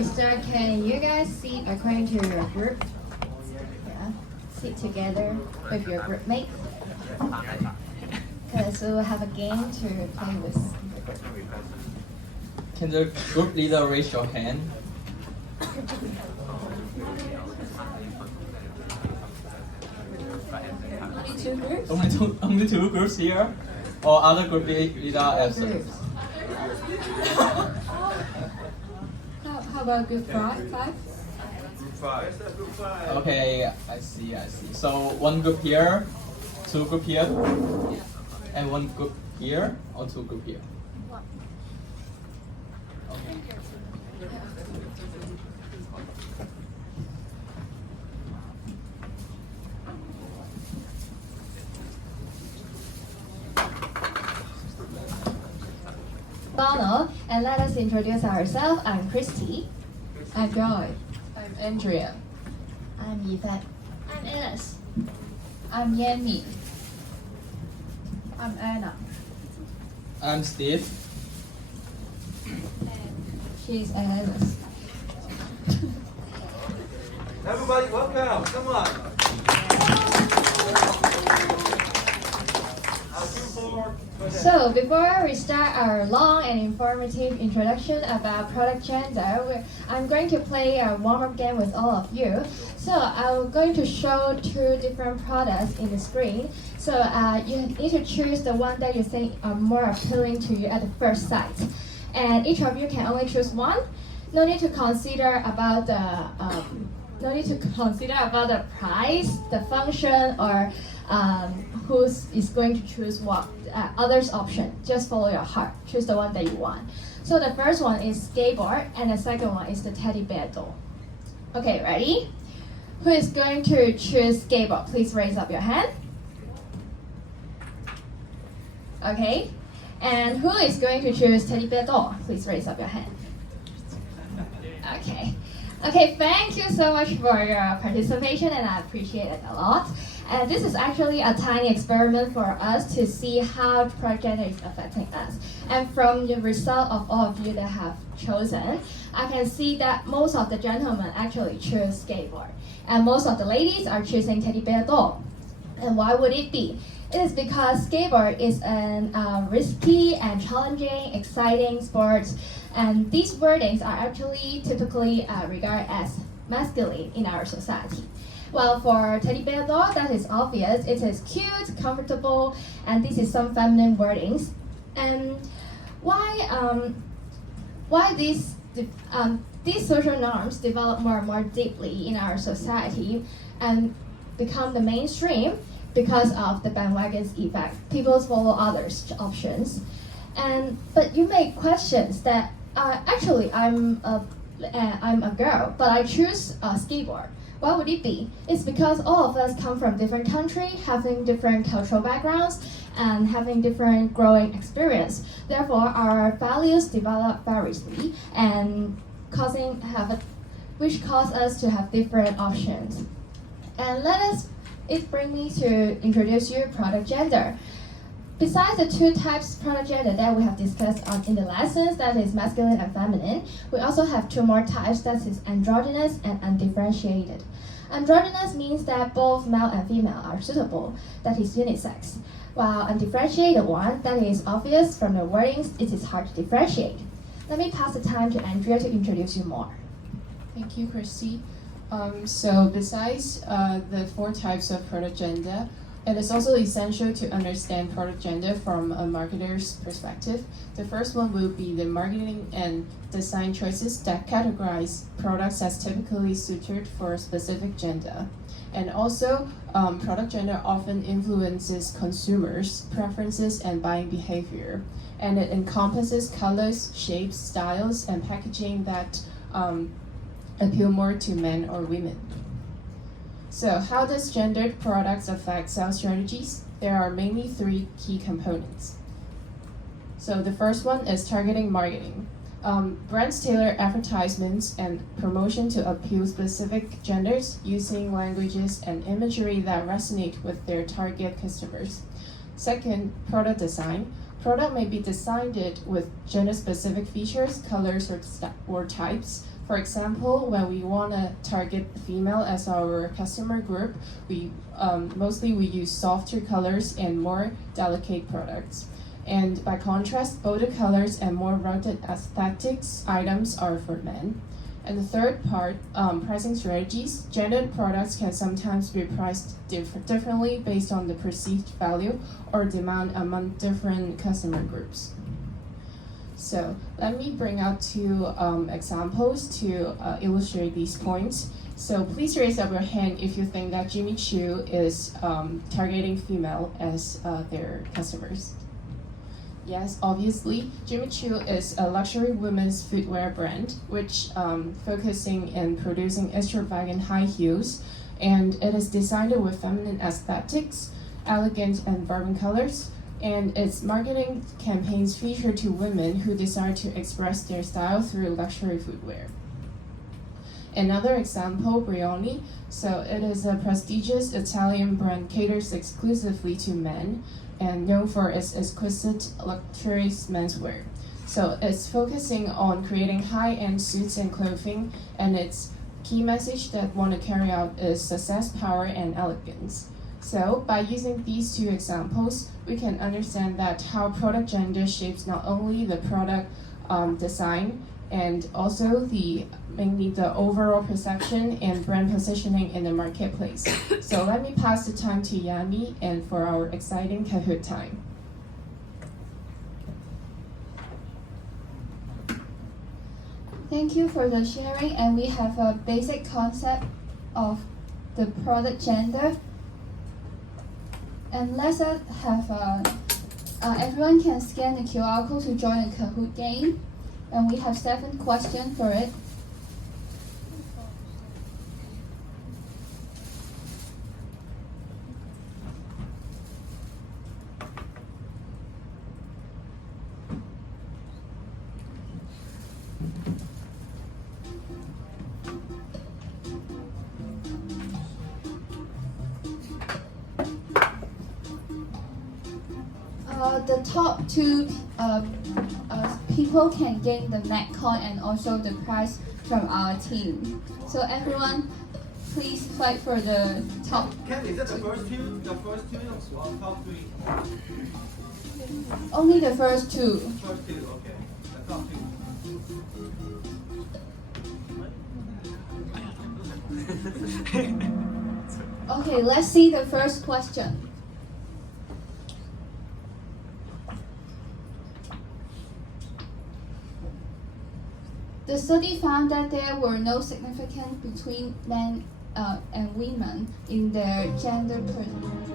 we start, can you guys sit according to your group? Yeah, sit together with your group mates. Because we will have a game to play with the group. Can the group leader raise your hand? Only two groups? Only two groups here? Or other group leader absent? Groups. How about group five? Okay, I see. So one group here, two group here, and one group here, or two group here? Okay. Donald, and let us introduce ourselves. I'm Christy. I'm Joy. I'm Andrea. I'm Yvette. I'm Alice. I'm Yanmi. I'm Anna. I'm Steve. She's Alice. Everybody, welcome. Come on. So before we start our long and informative introduction about product gender, I'm going to play a warm-up game with all of you. So I'm going to show two different products in the screen. So you need to choose the one that you think are more appealing to you at the first sight. And each of you can only choose one. No need to consider about the price, the function, or who is going to choose what others option. Just follow your heart. Choose the one that you want. So the first one is skateboard, and the second one is the teddy bear doll. Okay, ready? Who is going to choose skateboard? Please raise up your hand. Okay. And who is going to choose teddy bear doll? Please raise up your hand. Okay. Okay, thank you so much for your participation, and I appreciate it a lot. And this is actually a tiny experiment for us to see how product gender is affecting us. And from the result of all of you that have chosen, I can see that most of the gentlemen actually choose skateboard. And most of the ladies are choosing teddy bear doll. And why would it be? It is because skateboard is an risky and challenging, exciting sport. And these wordings are actually typically regarded as masculine in our society. Well, for teddy bear doll, that is obvious. It is cute, comfortable, and this is some feminine wordings. And why these social norms develop more and more deeply in our society and become the mainstream because of the bandwagon effect. People follow others' options, but you make questions that actually I'm a girl, but I choose skateboard. Why would it be? It's because all of us come from different countries, having different cultural backgrounds, and having different growing experience. Therefore, our values develop variously, and which cause us to have different options. And it brings me to introduce you product gender. Besides the two types of product gender that we have discussed in the lessons, that is masculine and feminine, we also have two more types, that is androgynous and undifferentiated. Androgynous means that both male and female are suitable, that is unisex, while undifferentiated one, that is obvious from the wordings, it is hard to differentiate. Let me pass the time to Andrea to introduce you more. Thank you, Christy. So besides the four types of product gender, it is also essential to understand product gender from a marketer's perspective. The first one will be the marketing and design choices that categorize products as typically suited for a specific gender. And also, product gender often influences consumers' preferences and buying behavior. And it encompasses colors, shapes, styles, and packaging that appeal more to men or women. So how does gendered products affect sales strategies? There are mainly three key components. So the first one is targeting marketing. Brands tailor advertisements and promotion to appeal specific genders using languages and imagery that resonate with their target customers. Second, product design. Product may be designed with gender-specific features, colors, or types. For example, when we want to target female as our customer group, we mostly we use softer colors and more delicate products. And by contrast, bolder colors and more rugged aesthetics items are for men. And the third part, pricing strategies. Gendered products can sometimes be priced differently based on the perceived value or demand among different customer groups. So let me bring out two examples to illustrate these points. So please raise up your hand if you think that Jimmy Choo is targeting female as their customers. Yes, obviously, Jimmy Choo is a luxury women's footwear brand, which focusing in producing extravagant high heels, and it is designed with feminine aesthetics, elegant and vibrant colors, and its marketing campaigns feature to women who desire to express their style through luxury footwear. Another example, Brioni. So it is a prestigious Italian brand caters exclusively to men and known for its exquisite luxurious menswear. So it's focusing on creating high-end suits and clothing, and its key message that want to carry out is success, power, and elegance. So by using these two examples, we can understand that how product gender shapes not only the product design and also mainly the overall perception and brand positioning in the marketplace. So let me pass the time to Yami and for our exciting Kahoot time. Thank you for the sharing, and we have a basic concept of the product gender. And let's have everyone can scan the QR code to join the Kahoot game, and we have 7 questions for it. The top 2 people can gain the neck coin and also the prize from our team. So everyone, please fight for the top. Ken, is that the first two? The first two or top 3? Only the first 2. First two, okay. The top 2. Okay, let's see the first question. The study found that there were no significance between men and women in their gender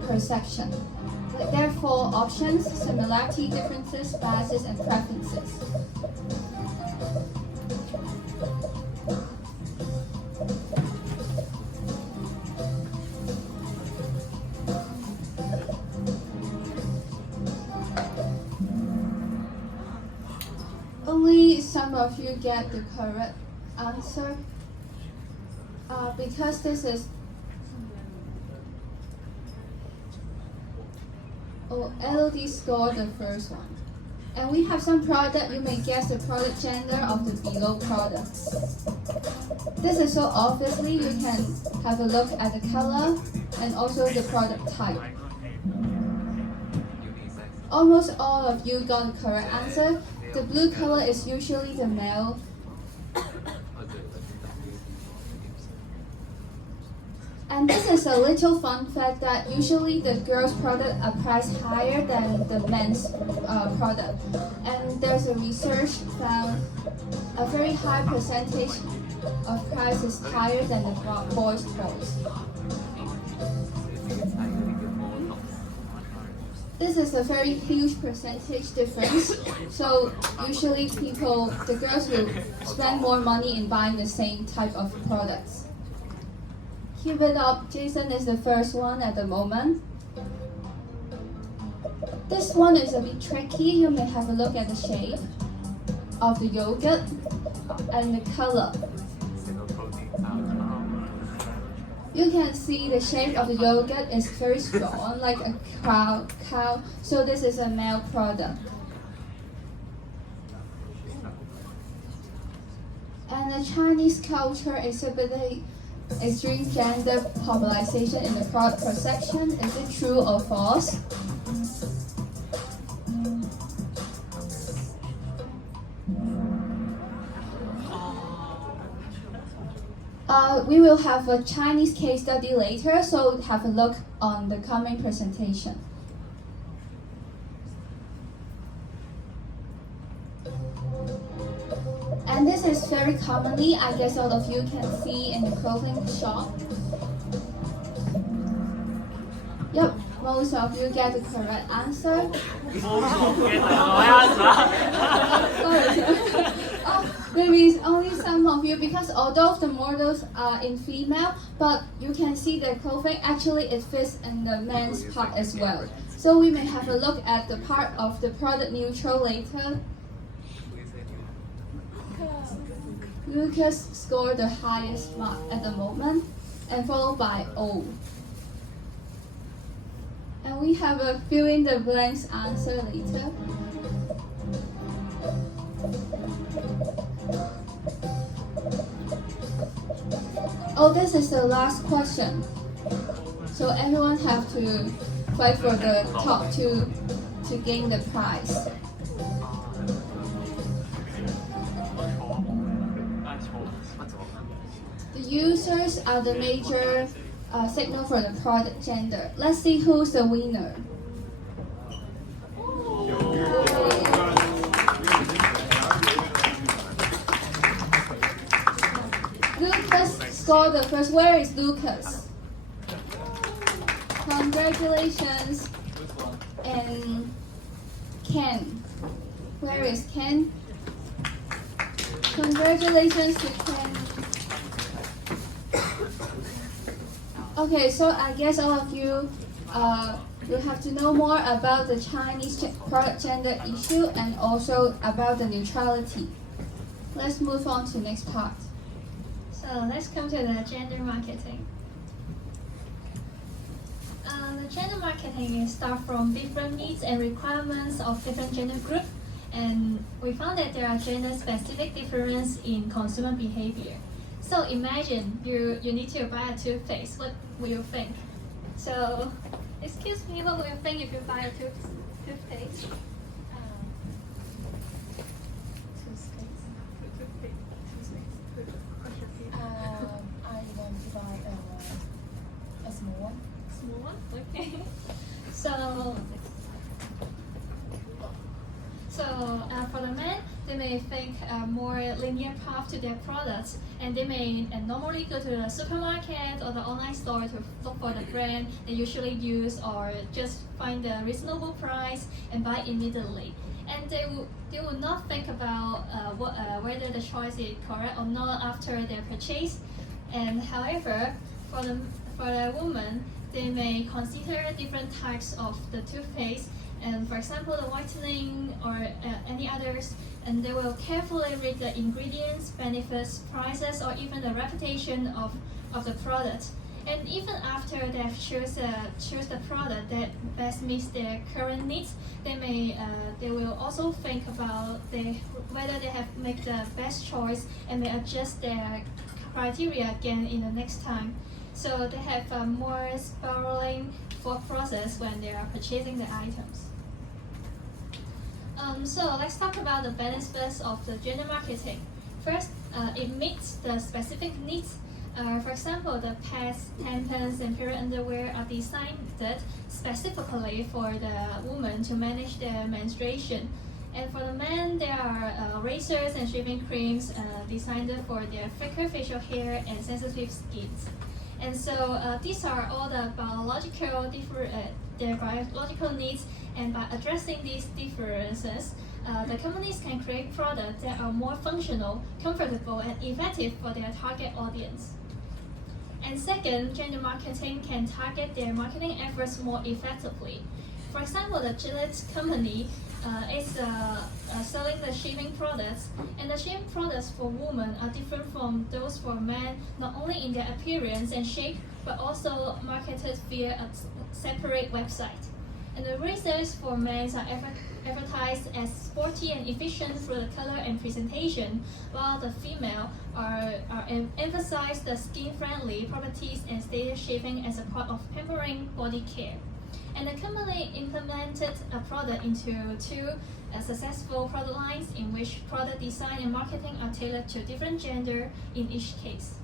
perception. There are 4 options: similarity, differences, biases, and preferences. Only some of you get the correct answer because this is LOD scored the first one. And we have some product, you may guess the product gender of the below products. This is so obviously you can have a look at the color and also the product type. Almost all of you got the correct answer. The blue color is usually the male. And this is a little fun fact that usually the girls' product are priced higher than the men's product. And there's a research found a very high percentage of prices higher than the boys' clothes. This is a very huge percentage difference. So usually the girls will spend more money in buying the same type of products. Keep it up. Jason is the first one at the moment. This one is a bit tricky. You may have a look at the shape of the yogurt and the color. You can see the shape of the yogurt is very strong, like a cow. So this is a male product. And the Chinese culture exhibited extreme gender polarization in the product perception. Is it true or false? We will have a Chinese case study later, so have a look on the coming presentation. And this is very commonly, I guess all of you can see in the clothing shop. Yep, most of you get the correct answer. Maybe it's only some of you, because although the models are in female, but you can see the clothing actually it fits in the men's part as well. So we may have a look at the part of the product neutral later. Lucas scored the highest mark at the moment, and followed by O. And we have a fill in the blanks answer later. Oh, this is the last question. So everyone have to fight for the top two to gain the prize. The users are the major signal for the product gender. Let's see who's the winner. Lucas scored the first. Where is Lucas? Congratulations. And Ken. Where is Ken? Congratulations to Ken. Okay, so I guess all of you will have to know more about the Chinese product gender issue and also about the neutrality. Let's move on to next part. So let's come to the gender marketing. The gender marketing is start from different needs and requirements of different gender groups, and we found that there are gender-specific differences in consumer behavior. So imagine you need to buy a toothpaste. What will you think? So, excuse me, what will you think if you buy a toothpaste? I want to buy a small one. Small one? Okay. So for the men, they may think a more linear path to their products, and they may normally go to the supermarket or the online store to look for the brand they usually use, or just find a reasonable price and buy immediately. And they will not think about whether the choice is correct or not after their purchase. And however, for the woman, they may consider different types of the toothpaste, and for example, the whitening or any others, and they will carefully read the ingredients, benefits, prices, or even the reputation of the product. And even after they've choose the product that best meets their current needs, they will also think about whether they have made the best choice and may adjust their criteria again in the next time. So they have a more spiraling thought process when they are purchasing the items. So let's talk about the benefits of the gender marketing. First, it meets the specific needs. For example, the pads, tampons, and period underwear are designed specifically for the woman to manage their menstruation. And for the men, there are razors and shaving creams designed for their thicker facial hair and sensitive skins. And so these are all the their biological needs, and by addressing these differences, the companies can create products that are more functional, comfortable, and effective for their target audience. And second, gender marketing can target their marketing efforts more effectively. For example, the Gillette company is selling the shaving products, and the shaving products for women are different from those for men, not only in their appearance and shape, but also marketed via a separate website. And the razors for men are advertised as sporty and efficient through the color and presentation, while the female are emphasize the skin-friendly properties and status shaping as a part of pampering body care. And the company implemented a product into two successful product lines in which product design and marketing are tailored to different gender in each case.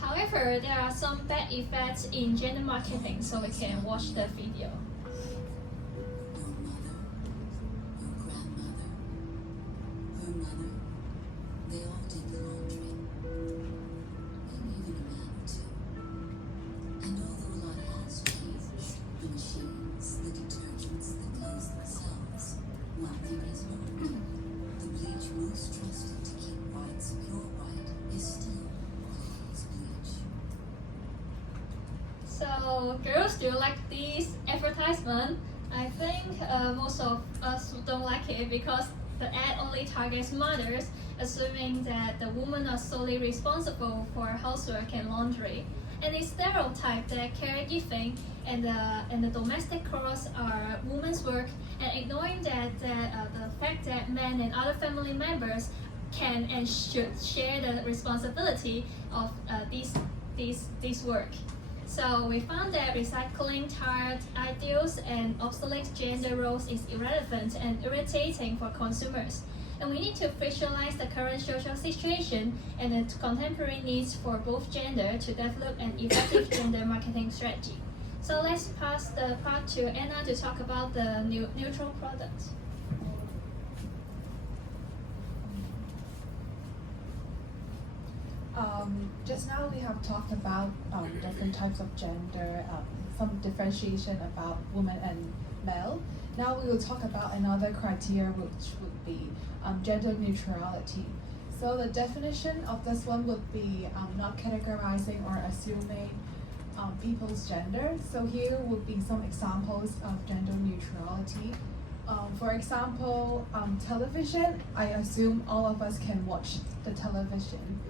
However, there are some bad effects in gender marketing, so we can watch the video. They all did the laundry. Maybe even a man or two. And although a lot has changed, the machines, the detergents, the clothes themselves, one thing is known. The bleach most trusted to keep whites pure white is still Clothes bleach. So, girls, do you like these advertisement? I think most of us don't like it because the ad only targets mothers, assuming that the women are solely responsible for housework and laundry. And it stereotype that caregiving and the domestic chores are women's work, and ignoring that the fact that men and other family members can and should share the responsibility of this work. So we found that recycling tired ideals and obsolete gender roles is irrelevant and irritating for consumers. And we need to visualize the current social situation and the contemporary needs for both gender to develop an effective gender marketing strategy. So let's pass the part to Anna to talk about the neutral products. Just now we have talked about different types of gender, some differentiation about women and male. Now we will talk about another criteria which would be gender neutrality. So the definition of this one would be not categorizing or assuming people's gender. So here would be some examples of gender neutrality. For example, television, I assume all of us can watch the television,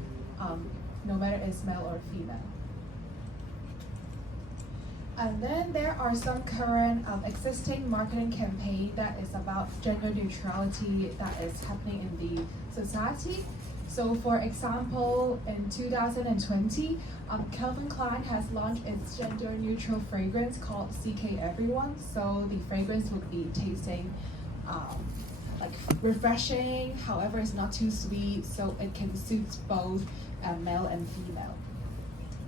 no matter it's male or female. And then there are some current existing marketing campaign that is about gender neutrality that is happening in the society. So for example, in 2020, Calvin Klein has launched its gender neutral fragrance called CK Everyone. So the fragrance would be tasting like refreshing, however it's not too sweet, so it can suit both male and female.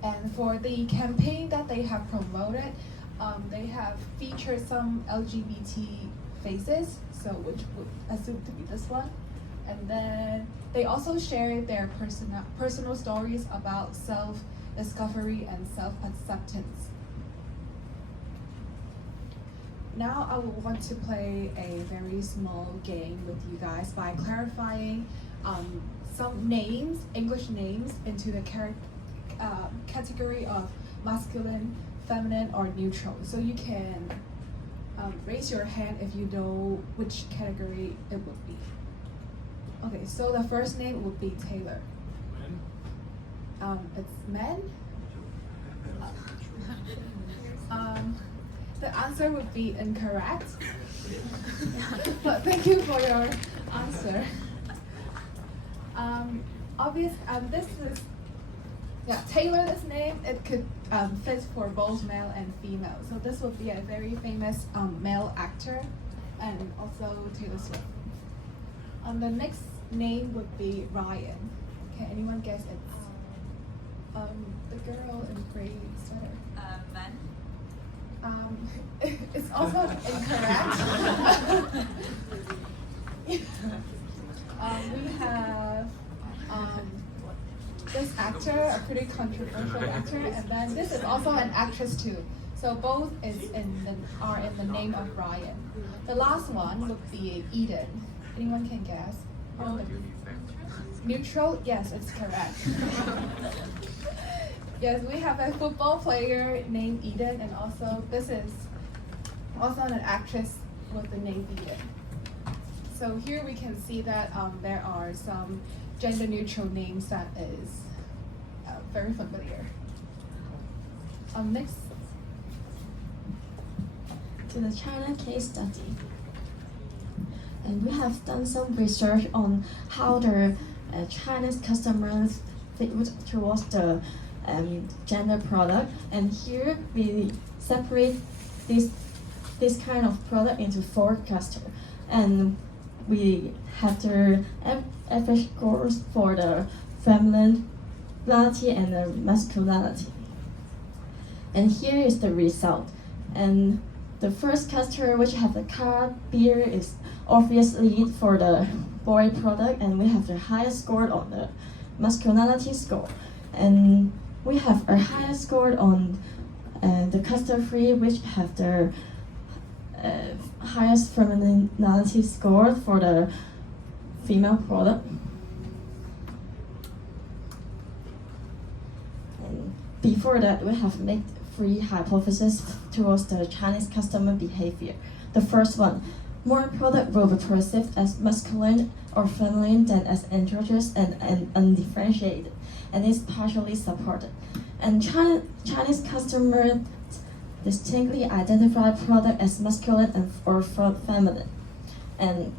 And for the campaign that they have promoted, they have featured some LGBT faces, so which would assume to be this one. And then they also share their personal stories about self-discovery and self-acceptance. Now I would want to play a very small game with you guys by clarifying some names, English names, into the category of masculine, feminine, or neutral. So you can raise your hand if you know which category it would be. Okay, so the first name would be Taylor. It's men. The answer would be incorrect. But thank you for your answer. This is Taylor. This name it could fit for both male and female. So this would be a very famous male actor, and also Taylor Swift. The next name would be Ryan. Can anyone guess it's the girl in gray sweater? Men. It's also incorrect. We have this actor, a pretty controversial actor, and then this is also an actress too. So both are in the name of Ryan. The last one would be Eden. Anyone can guess? Neutral? Yes, it's correct. Yes, we have a football player named Eden, and also this is also an actress with the name Eden. So here we can see that there are some gender neutral names that is very familiar. Next. to the China case study. And we have done some research on how the Chinese customers feel towards the gender product. And here we separate this kind of product into 4 clusters. And we have the average scores for the femininity and the masculinity. And here is the result. And the first cluster, which have the car beer, is obviously for the boy product, and we have the highest score on the masculinity score. And we have a higher score on the cluster 3, which have the highest femininity score for the female product. And before that, we have made 3 hypotheses towards the Chinese customer behavior. The first one, more product will be perceived as masculine or feminine than as androgynous and undifferentiated, and is partially supported. And Chinese customers distinctly identify product as masculine or feminine. And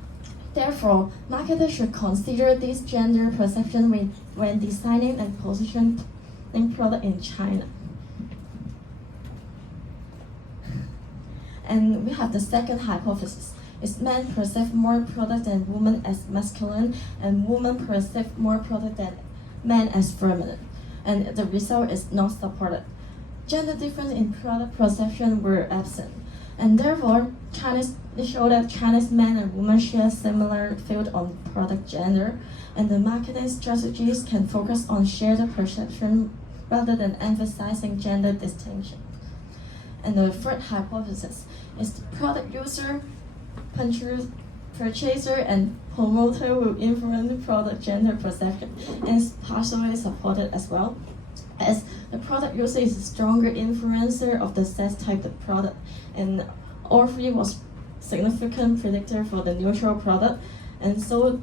therefore, marketers should consider this gender perception when designing and positioning product in China. And we have the second hypothesis. Is men perceive more product than women as masculine, and women perceive more product than men as feminine. And the result is not supported. Gender difference in product perception were absent. And therefore, they show that Chinese men and women share similar field on product gender, and the marketing strategies can focus on shared perception rather than emphasizing gender distinction. And the third hypothesis is the product user, purchaser, and promoter will influence product gender perception, and is partially supported as well, as the product user is a stronger influencer of the sex type of product, and all 3 was significant predictor for the neutral product, and so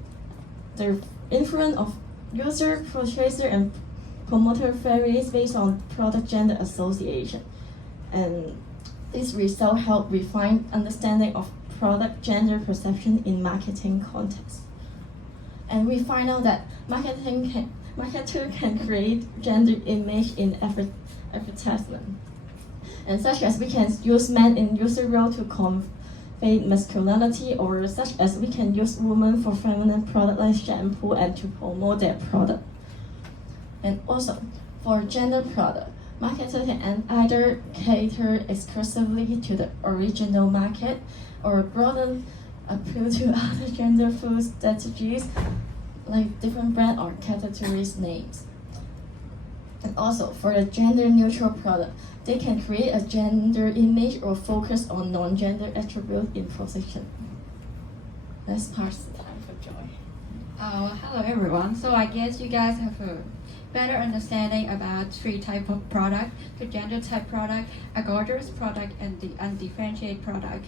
the influence of user, purchaser, and promoter varies based on product gender association. And this result helped refine understanding of product gender perception in marketing context. And we find out that marketer can create gender image in advertisement. And such as we can use men in user role to convey masculinity, or such as we can use women for feminine product like shampoo and to promote their product. And also, for gender product, marketers can either cater exclusively to the original market or broaden appeal to other gender food strategies like different brand or categories names. And also, for the gender neutral product, they can create a gender image or focus on non-gender attributes in position. Let's pass the time for Joy. Hello everyone. So I guess you guys have a better understanding about 3 types of product: the gender type product, a gorgeous product, and the undifferentiated product.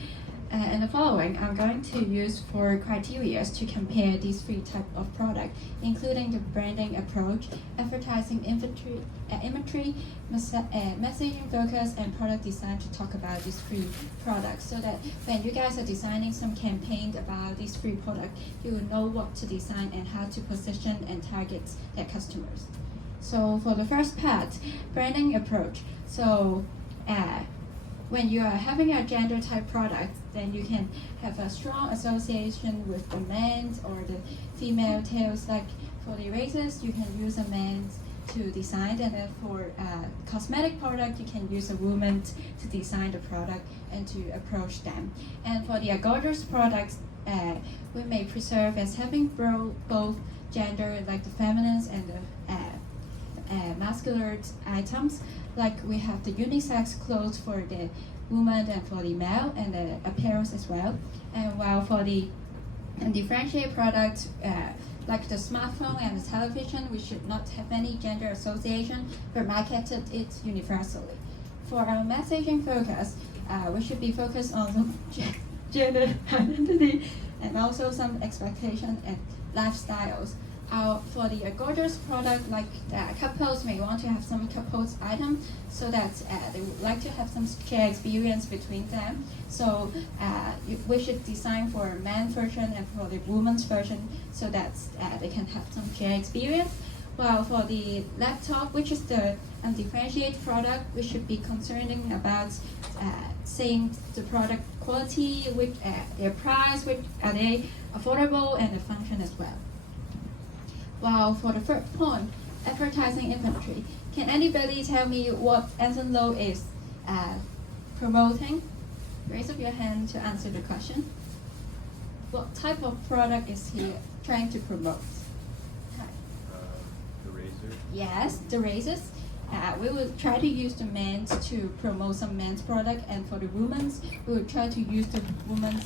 In the following, I'm going to use 4 criteria to compare these 3 types of product, including the branding approach, advertising imagery, messaging focus, and product design to talk about these 3 products, so that when you guys are designing some campaigns about these 3 products, you will know what to design and how to position and target their customers. So for the first part, branding approach. So when you are having a gender type product, then you can have a strong association with the men or the female tails. Like for the erasers, you can use a man to design, and then for cosmetic product, you can use a woman to design the product and to approach them. And for the gorgeous products, we may preserve as having both gender, like the feminine and the masculine items. Like we have the unisex clothes for the woman and for the male, and the apparels as well. And while for the differentiated products, like the smartphone and the television, we should not have any gender association, but marketed it universally. For our messaging focus, we should be focused on some gender identity and also some expectation and lifestyles. For the gorgeous product, like couples may want to have some couples item, so that they would like to have some shared experience between them. So we should design for a man version and for the woman's version, so that they can have some shared experience. While for the laptop, which is the undifferentiated product, we should be concerning about saying the product quality, which their price, which are they affordable, and the function as well. While for the third point, advertising inventory, can anybody tell me what Anson Lo is promoting? Raise up your hand to answer the question. What type of product is he trying to promote? Hi. The razor. Yes, the razors. We will try to use the men's to promote some men's product, and for the women's, we will try to use the women's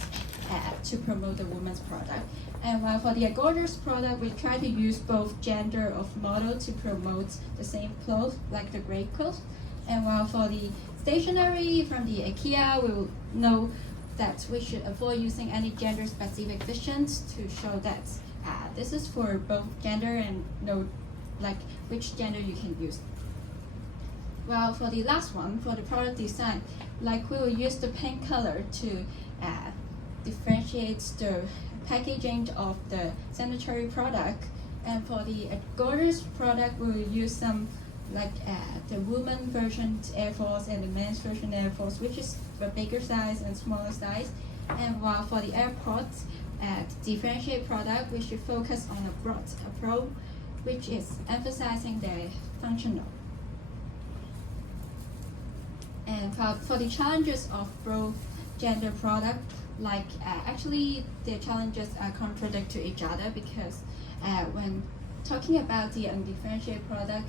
to promote the women's product. And while for the gorgeous product, we try to use both gender of model to promote the same clothes, like the gray clothes. And while for the stationery from the IKEA, we will know that we should avoid using any gender-specific visions to show that this is for both gender and know like which gender you can use. Well, for the last one, for the product design, like we will use the pink color to differentiate the packaging of the sanitary product. And for the gorgeous product, we will use some like the woman version Air Force and the men's version Air Force, which is the bigger size and smaller size. And while for the airports, differentiate product, we should focus on a broad approach, which is emphasizing the functional. And for the challenges of both gender product, like actually the challenges are contradict to each other, because when talking about the undifferentiated product,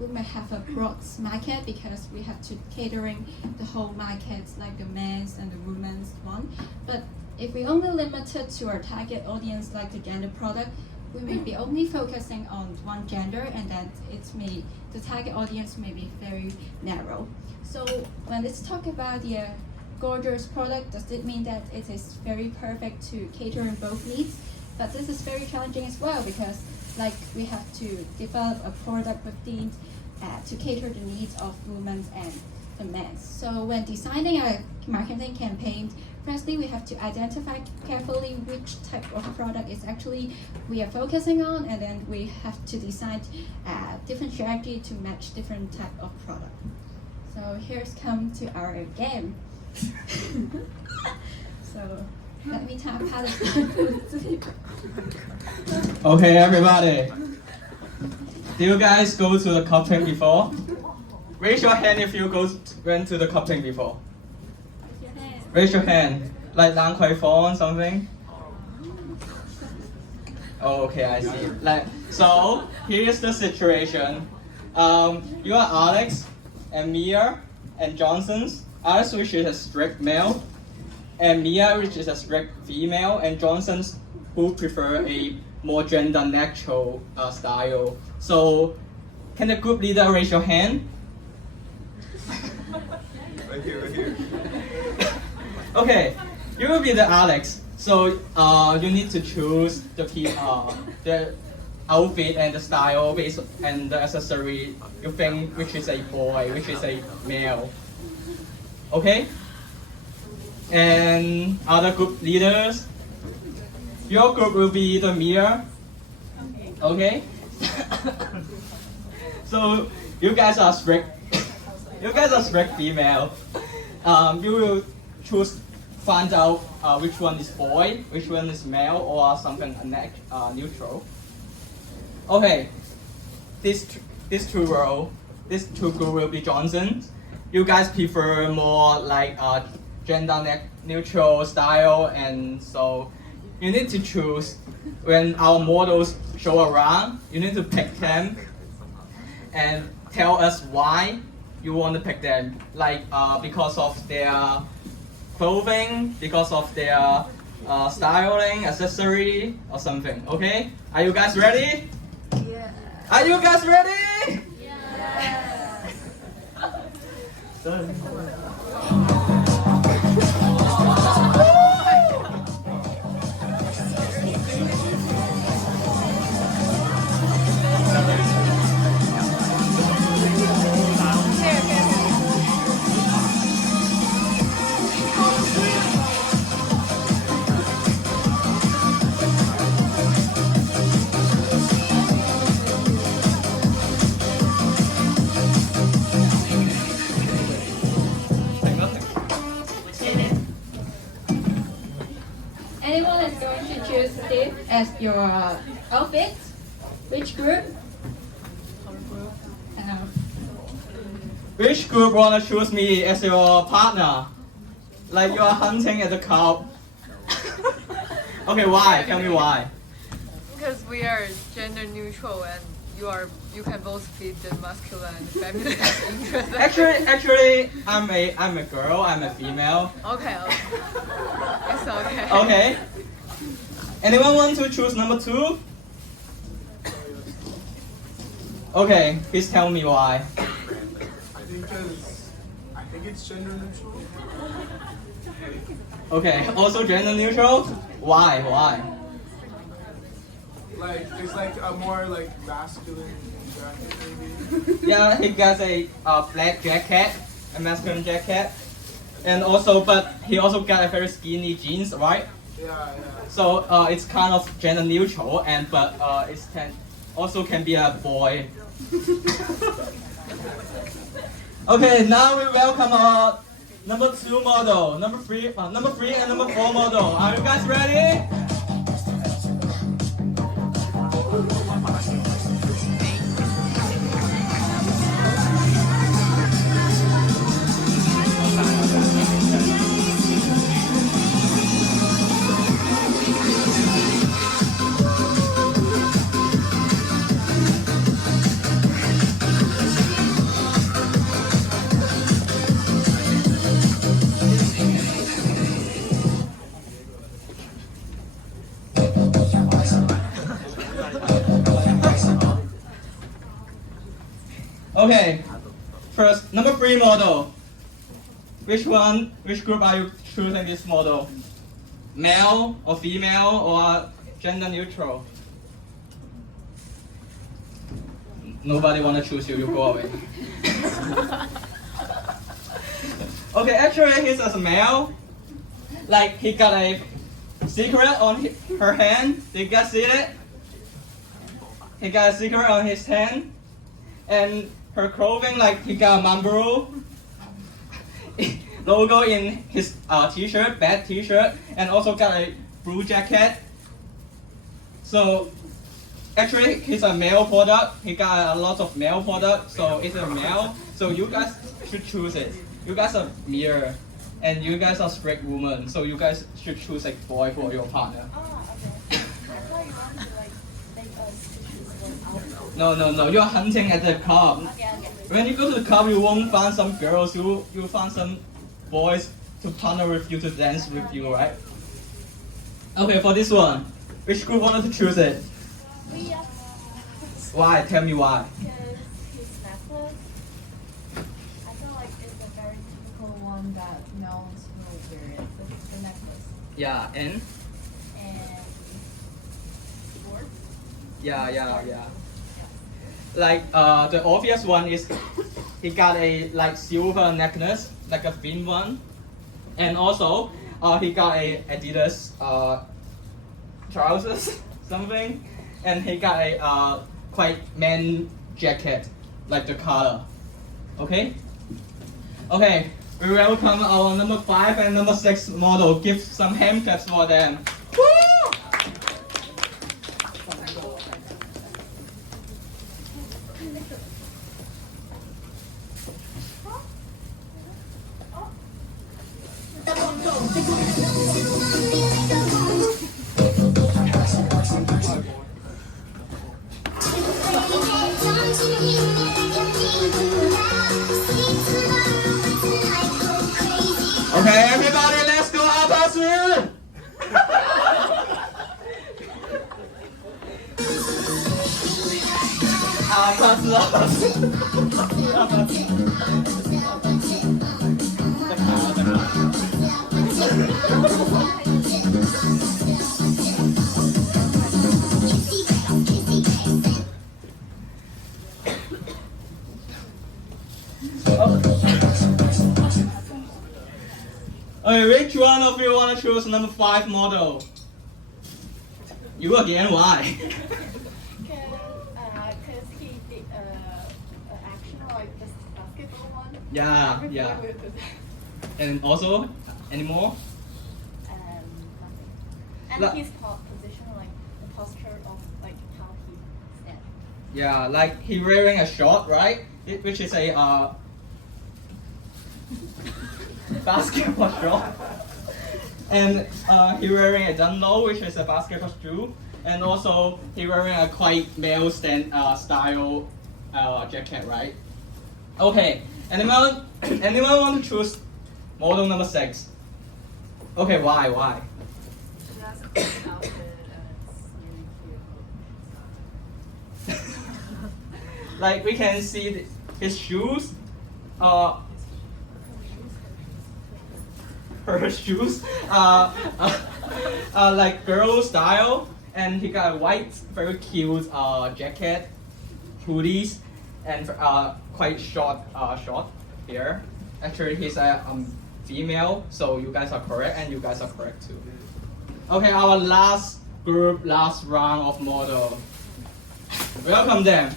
we may have a broad market because we have to catering the whole market, like the men's and the women's one. But if we only limit it to our target audience, like the gender product, we may be only focusing on one gender, and then the target audience may be very narrow. So when let's talk about the gorgeous product, does it mean that it is very perfect to cater in both needs? But this is very challenging as well, because like we have to develop a product within to cater the needs of women and the men. So when designing a marketing campaign, firstly we have to identify carefully which type of product is actually we are focusing on, and then we have to design different strategy to match different type of product. So here's come to our game. So let me tap Okay, everybody. Do you guys go to the cupping before? Raise your hand if you went to the cupping before. Raise your hand. Like Lan Kwai Fong something? Oh, okay, I see. So here's the situation. You are Alex and Mia and Johnson's. Alex, which is a strict male, and Mia, which is a strict female, and Johnson's, who prefer a more gender neutral style. So, can the group leader raise your hand? Right here. Okay, you will be the Alex. So you need to choose the outfit and the style based and the accessory you think which is a boy, which is a male. Okay? And other group leaders, your group will be the mirror. Okay? So you guys are strict. You guys are strict female. You will find out which one is boy, which one is male, or something neutral. Okay, these two group will be Johnson. You guys prefer more like gender neutral style, and so you need to choose. When our models show around, you need to pick them and tell us why you want to pick them. Like because of their clothing, because of their styling, accessory, or something. Okay? Are you guys ready? Yeah. Are you guys ready? Yeah. as your outfit? Which group? Which group wanna choose me as your partner? Like you are hunting at the cow. Okay, why? Tell me why. Because we are gender neutral and you can both be the masculine and feminine interest. Actually, I'm a girl. I'm a female. Okay. It's okay. Okay. Anyone want to choose number 2? Okay, please tell me why. I think it's gender neutral. Okay, also gender neutral. Why? Like it's like a more like masculine jacket maybe. Yeah, he got a black jacket, a masculine jacket, and also, but he also got a very skinny jeans, right? Yeah. So it's kind of gender neutral, and but it can be a boy. Okay, now we welcome our number 2 model, number 3 and number 4 model. Are you guys ready? Okay, first, number 3 model. Which group are you choosing this model? Male or female or gender neutral? Nobody wanna choose you, you go away. Okay, actually he's a male. Like he got a cigarette on her hand. Did you guys see it? He got a cigarette on his hand. And her clothing, like he got a Marlboro logo in his t-shirt, bad t-shirt, and also got a blue jacket. So actually, he's a male product. He got a lot of male products, so it's a male. So you guys should choose it. You guys are mirror, and you guys are straight woman. So you guys should choose a boy for your partner. No. You're hunting at the club. When you go to the club, you won't find some girls. You find some boys to partner with you, to dance with you, right? Okay, for this one, which group wanted to choose it? Why? Tell me why. Because his necklace, I feel like it's a very typical one that no one's really wearing. The necklace. Yeah, and? And sports. Yeah. Like the obvious one is he got a like silver necklace, like a thin one, and also he got a Adidas trousers something, and he got a quite man jacket, like the color. Okay. We welcome our number 5 and number 6 model. Give some hand claps for them. Woo! Okay, everybody, let's go opposite! Okay, which one of you want to choose number 5 model? You again, why? Because he did action like this basketball one. Yeah. And also, any more? Nothing. And La- his top position like Yeah, like he wearing a short, right? Which is a basketball short. And he wearing a dunlow, which is a basketball shoe. And also he wearing a quite male style jacket, right? Okay, anyone want to choose model number 6? Okay, why? She has a cute outfit and it's really cute. Like we can see his shoes, her shoes, like girl style, and he got a white, very cute jacket, hoodies, and quite short hair. Actually, he's a female, so you guys are correct, and you guys are correct too. Okay, our last group, last round of model. Welcome them.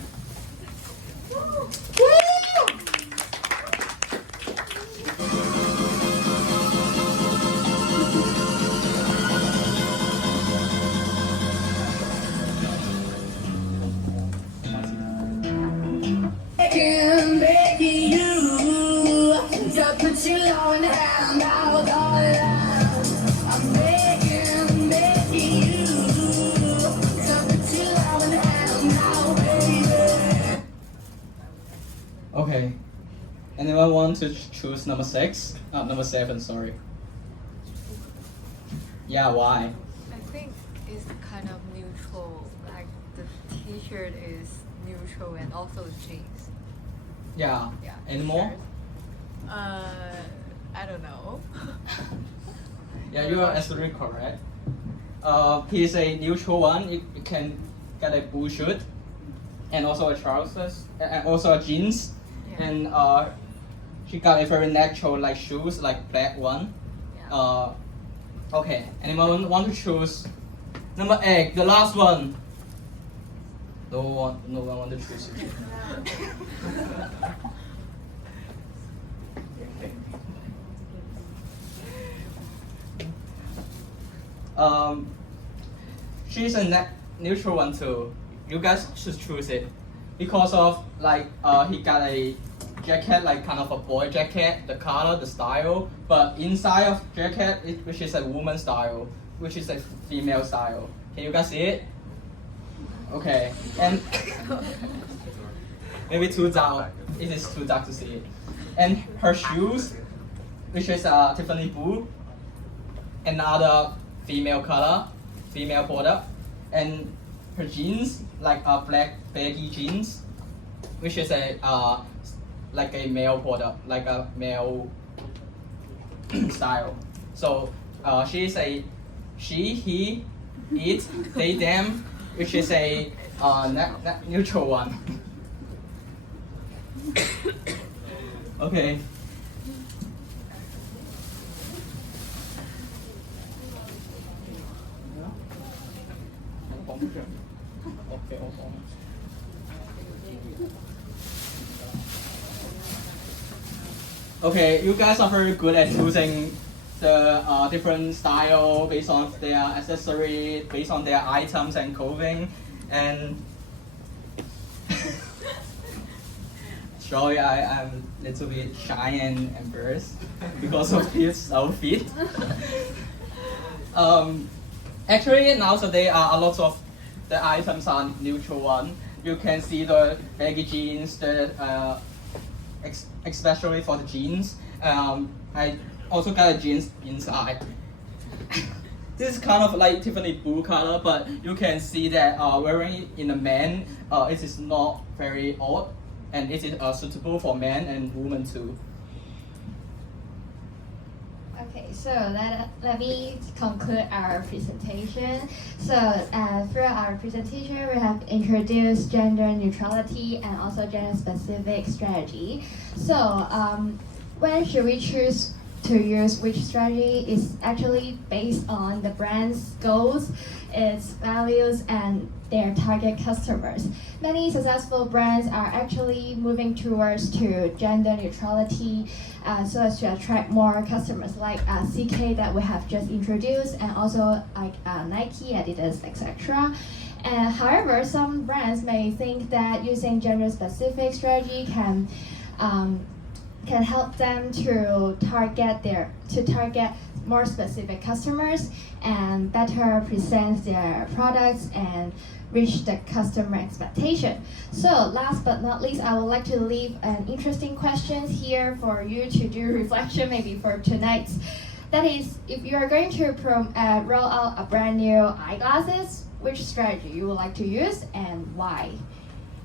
Okay. Anyone want to choose number 6? Number 7, sorry. Yeah, why? I think it's kind of neutral. Like the t-shirt is neutral and also jeans. Yeah. Yeah. Any more? I don't know. Yeah, you are absolutely correct. He's a neutral one. You can get a blue shirt, and also a trousers, and also a jeans, Yeah. and she got a very natural like shoes, like black one. Yeah. Okay. Anyone want to choose number 8, the last one? No one want to choose it. She's a neutral one too. You guys should choose it because of like he got a jacket like kind of a boy jacket, the color, the style, but inside of jacket which is a woman style, which is a female style. Can you guys see it? Okay, and maybe too dark. It is too dark to see it. And her shoes, which is Tiffany blue, another female color, female product, and her jeans like black baggy jeans, which is a like a male product, like a male style. So she is a she, he, it, they, them, which is a neutral one. Okay. Okay, you guys are very good at choosing the different style based on their accessory, based on their items and clothing, and sorry, I'm a little bit shy and embarrassed because of his outfit. Actually, nowadays a lot of the items are neutral one. You can see the baggy jeans, the especially for the jeans. I also got a jeans inside. This is kind of like Tiffany blue color, but you can see that wearing it in a man, it is not very odd, and it is suitable for men and women too. Okay, so let me conclude our presentation. So throughout our presentation, we have introduced gender neutrality and also gender specific strategy. So when should we choose to use which strategy is actually based on the brand's goals, its values, and their target customers. Many successful brands are actually moving towards to gender neutrality so as to attract more customers like CK that we have just introduced, and also like Nike, Adidas, etc. And however, some brands may think that using gender-specific strategy can help them to target more specific customers and better present their products and reach the customer expectation. So last but not least, I would like to leave an interesting question here for you to do reflection maybe for tonight. That is, if you are going to roll out a brand new eyeglasses, which strategy you would like to use and why?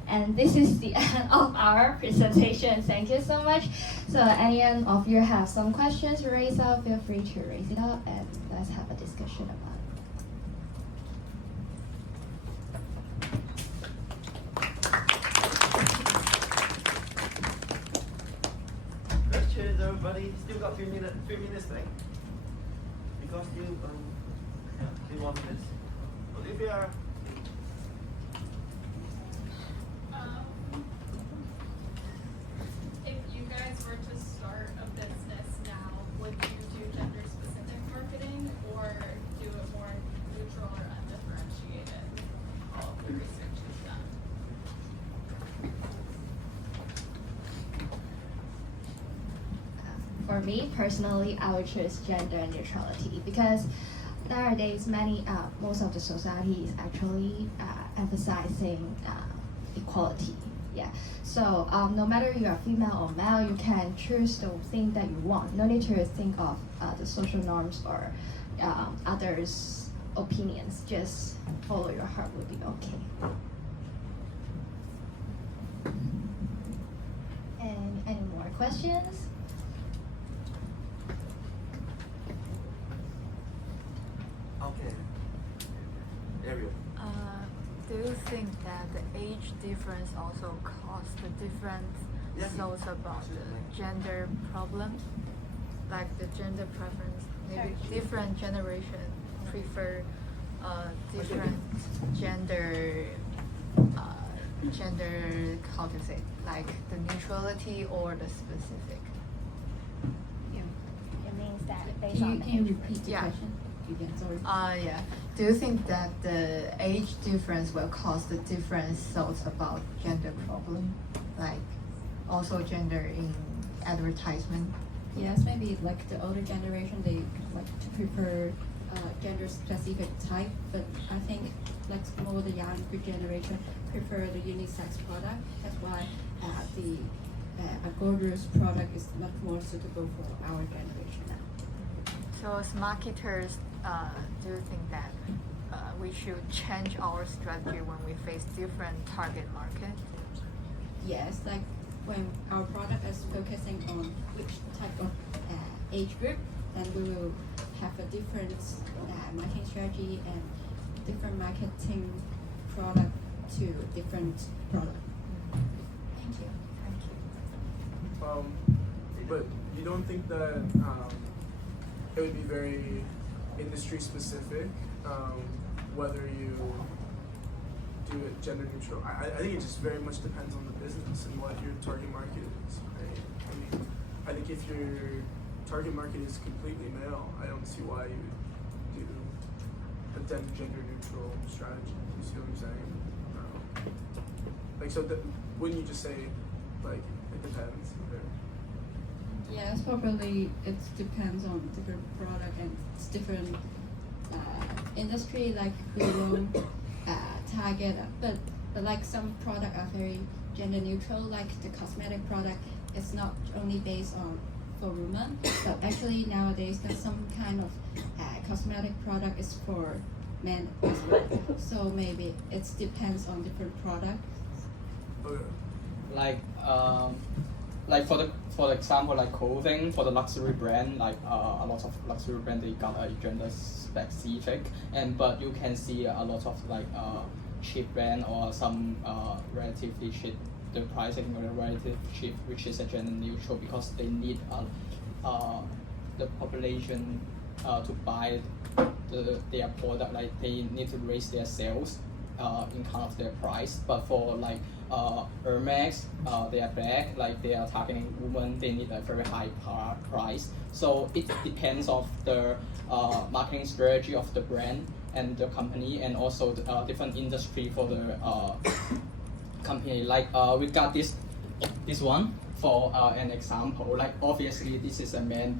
And this is the end of our presentation. Thank you so much. So any of you have some questions to raise up, feel free to raise it up and let's have a discussion about Good, cheers everybody. Still got 3 minutes left. Because you 3 more minutes. Olivia. If you guys were to start a business now, would you do gender-specific marketing or do it more neutral or undifferentiated? All of the research is done. For me personally, I would choose gender neutrality because nowadays most of the society is actually emphasizing equality. Yeah. So no matter you are female or male, you can choose the thing that you want. No need to think of the social norms or others' opinions. Just follow your heart will be okay. And any more questions? Okay. Ariel. Do you think that the age difference also causes the different thoughts about the gender problem? Like the gender preference, maybe different generation prefer different gender, how to say, like the neutrality or the specific. It means that based Can on you repeat the Yeah. question? Again, sorry. Yeah. Do you think that the age difference will cause the different thoughts about gender problem? Like also gender in advertisement? Yes, maybe like the older generation, they like to prefer gender specific type, but I think like more the younger generation prefer the unisex product. That's why the Agorder's product is much more suitable for our generation now. So as marketers, do you think that we should change our strategy when we face different target market? Yes, like when our product is focusing on which type of age group, then we will have a different marketing strategy and different marketing product to different product. Thank you. Thank you. But you don't think that it would be very industry specific whether you do it gender neutral? I think it just very much depends on the business and what your target market is. Right? I mean, I think if your target market is completely male, I don't see why you would do a gender neutral strategy. You see what I'm saying? Like, so wouldn't you just say, like, it depends? Yes, probably it depends on different product and it's different industry. Like we won't target, but like some product are very gender neutral. Like the cosmetic product, it's not only based on for women, but actually nowadays there's some kind of cosmetic product is for men as well. So maybe it depends on different product. Okay. Like for example, like clothing for the luxury brand, like a lot of luxury brand they got a gender specific, but you can see a lot of like cheap brand or some relatively cheap, the pricing relatively cheap, which is a gender neutral because they need the population to buy their product, like they need to raise their sales in kind of their price. But for like Hermes, they are black, like they are targeting women, they need a very high price. So it depends of the marketing strategy of the brand and the company, and also the, different industry for the company. Like we got this one for an example. Like obviously this is a man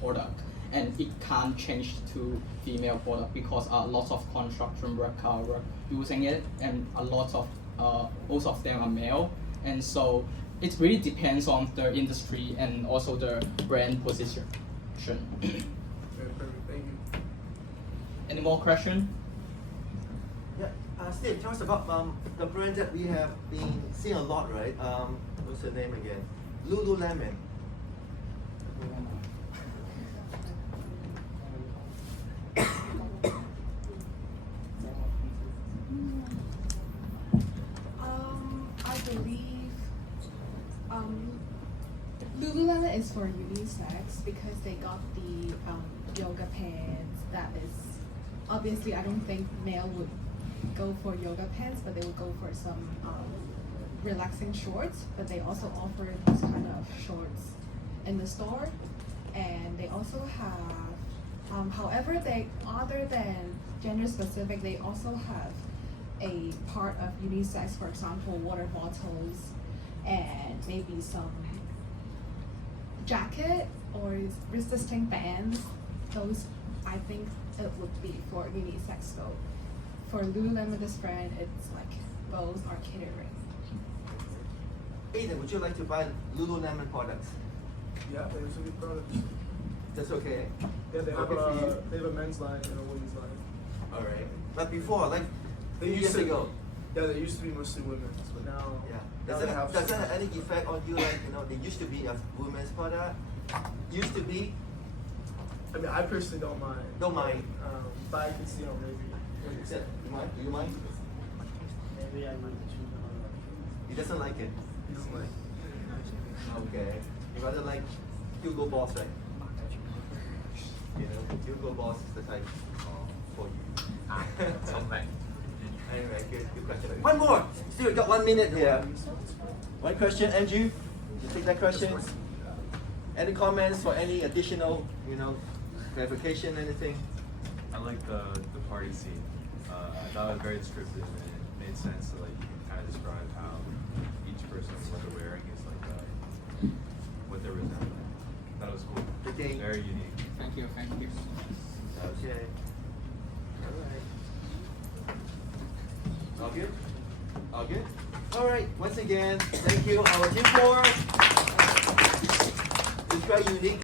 product, and it can't change to female product because lots of construction workers were using it, and a lot of most of them are male, and so it really depends on the industry and also the brand position. Very perfect. Thank you. Any more question? Yeah, Steve, tell us about the brand that we have been seeing a lot, right? What's the name again? Lululemon. I believe Lululemon is for unisex because they got the yoga pants. That is obviously I don't think male would go for yoga pants, but they would go for some relaxing shorts. But they also offer these kind of shorts in the store, and they also have, however, they other than gender specific, they also have a part of unisex, for example, water bottles and maybe some jacket or resisting bands. Those I think it would be for unisex. So for Lululemon, this brand, it's like both are catering. Aiden, would you like to buy Lululemon products? Yeah, they have some good products. That's okay. Yeah, they have a men's line and a women's line. All right. But before, like They years used to ago, Yeah, they used to be mostly women's, but now yeah. now Does they have that have any effect on you? Like they used to be a women's product. Used to be. I mean, I personally don't mind. Don't mind. But I can see how maybe. You mind? Do you mind? Maybe I might choose another. He doesn't like it. He doesn't like. Okay. You rather like Hugo Boss, right? You know, Hugo Boss is the type for you. Anyway, good question. One more. Still, we got 1 minute here. One question, Andrew. You take that question. Any comments or any additional, clarification, anything? I like the party scene. I thought it was very descriptive, and it made sense that you can kind of describe how each person, what they're wearing, is what they're resembling. That was cool. Okay. Very unique. Thank you. Okay. All right. All good? All good? All right. Once again, thank you, our team for. It's very unique.